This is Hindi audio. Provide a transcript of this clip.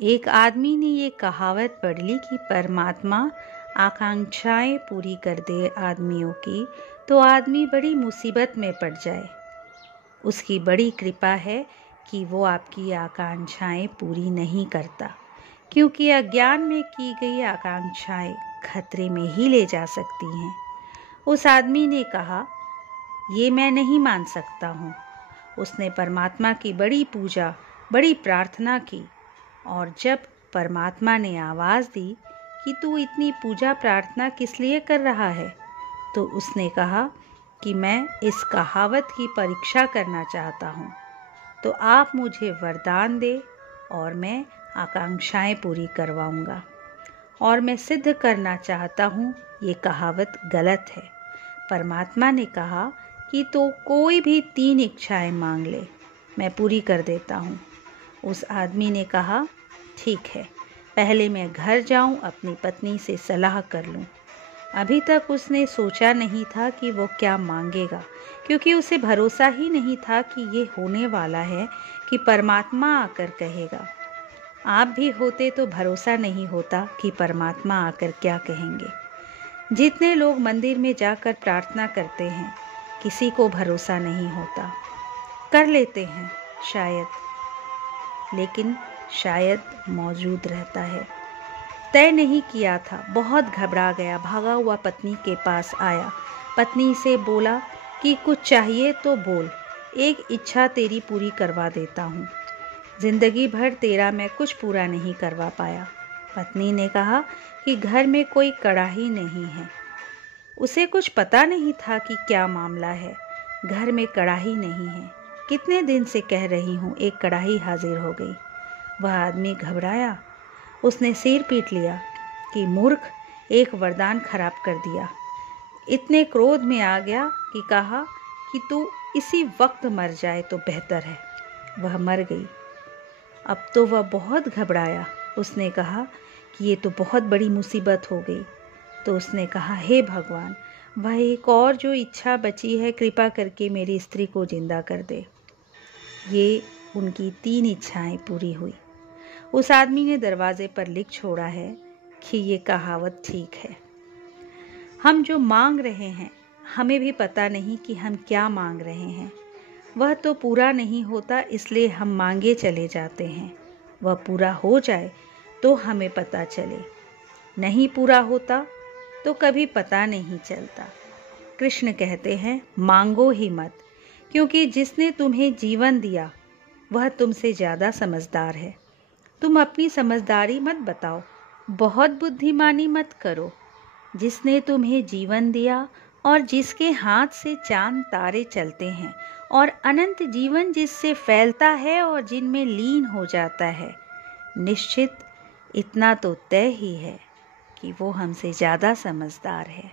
एक आदमी ने ये कहावत पढ़ ली कि परमात्मा आकांक्षाएं पूरी कर दे आदमियों की तो आदमी बड़ी मुसीबत में पड़ जाए। उसकी बड़ी कृपा है कि वो आपकी आकांक्षाएं पूरी नहीं करता, क्योंकि अज्ञान में की गई आकांक्षाएं खतरे में ही ले जा सकती हैं। उस आदमी ने कहा, ये मैं नहीं मान सकता हूँ। उसने परमात्मा की बड़ी पूजा, बड़ी प्रार्थना की, और जब परमात्मा ने आवाज़ दी कि तू इतनी पूजा प्रार्थना किस लिए कर रहा है, तो उसने कहा कि मैं इस कहावत की परीक्षा करना चाहता हूँ, तो आप मुझे वरदान दे और मैं आकांक्षाएं पूरी करवाऊँगा। और मैं सिद्ध करना चाहता हूँ ये कहावत गलत है। परमात्मा ने कहा कि तो कोई भी 3 इच्छाएं मांग ले, मैं पूरी कर देता हूँ। उस आदमी ने कहा, ठीक है, पहले मैं घर जाऊं, अपनी पत्नी से सलाह कर लूं। अभी तक उसने सोचा नहीं था कि वो क्या मांगेगा, क्योंकि उसे भरोसा ही नहीं था कि ये होने वाला है कि परमात्मा आकर कहेगा। आप भी होते तो भरोसा नहीं होता कि परमात्मा आकर क्या कहेंगे। जितने लोग मंदिर में जाकर प्रार्थना करते हैं, किसी को भरोसा नहीं होता। कर लेते हैं शायद, लेकिन शायद मौजूद रहता है। तय नहीं किया था, बहुत घबरा गया, भागा हुआ पत्नी के पास आया। पत्नी से बोला कि कुछ चाहिए तो बोल, एक इच्छा तेरी पूरी करवा देता हूँ। जिंदगी भर तेरा मैं कुछ पूरा नहीं करवा पाया। पत्नी ने कहा कि घर में कोई कढ़ाई नहीं है। उसे कुछ पता नहीं था कि क्या मामला है। घर में कढ़ाई नहीं है, कितने दिन से कह रही हूँ, एक कढ़ाई हाजिर हो गई। वह आदमी घबराया, उसने सिर पीट लिया कि मूर्ख, एक वरदान खराब कर दिया। इतने क्रोध में आ गया कि कहा कि तू इसी वक्त मर जाए तो बेहतर है। वह मर गई। अब तो वह बहुत घबराया। उसने कहा कि ये तो बहुत बड़ी मुसीबत हो गई। तो उसने कहा, हे भगवान, वह एक और जो इच्छा बची है, कृपा करके मेरी स्त्री को जिंदा कर दे। ये उनकी 3 इच्छाएं पूरी हुई। उस आदमी ने दरवाजे पर लिख छोड़ा है कि ये कहावत ठीक है। हम जो मांग रहे हैं, हमें भी पता नहीं कि हम क्या मांग रहे हैं। वह तो पूरा नहीं होता, इसलिए हम मांगे चले जाते हैं। वह पूरा हो जाए तो हमें पता चले, नहीं पूरा होता तो कभी पता नहीं चलता। कृष्ण कहते हैं, मांगो ही मत, क्योंकि जिसने तुम्हें जीवन दिया वह तुमसे ज़्यादा समझदार है। तुम अपनी समझदारी मत बताओ, बहुत बुद्धिमानी मत करो। जिसने तुम्हें जीवन दिया और जिसके हाथ से चांद तारे चलते हैं और अनंत जीवन जिससे फैलता है और जिनमें लीन हो जाता है, निश्चित इतना तो तय ही है कि वो हमसे ज़्यादा समझदार है।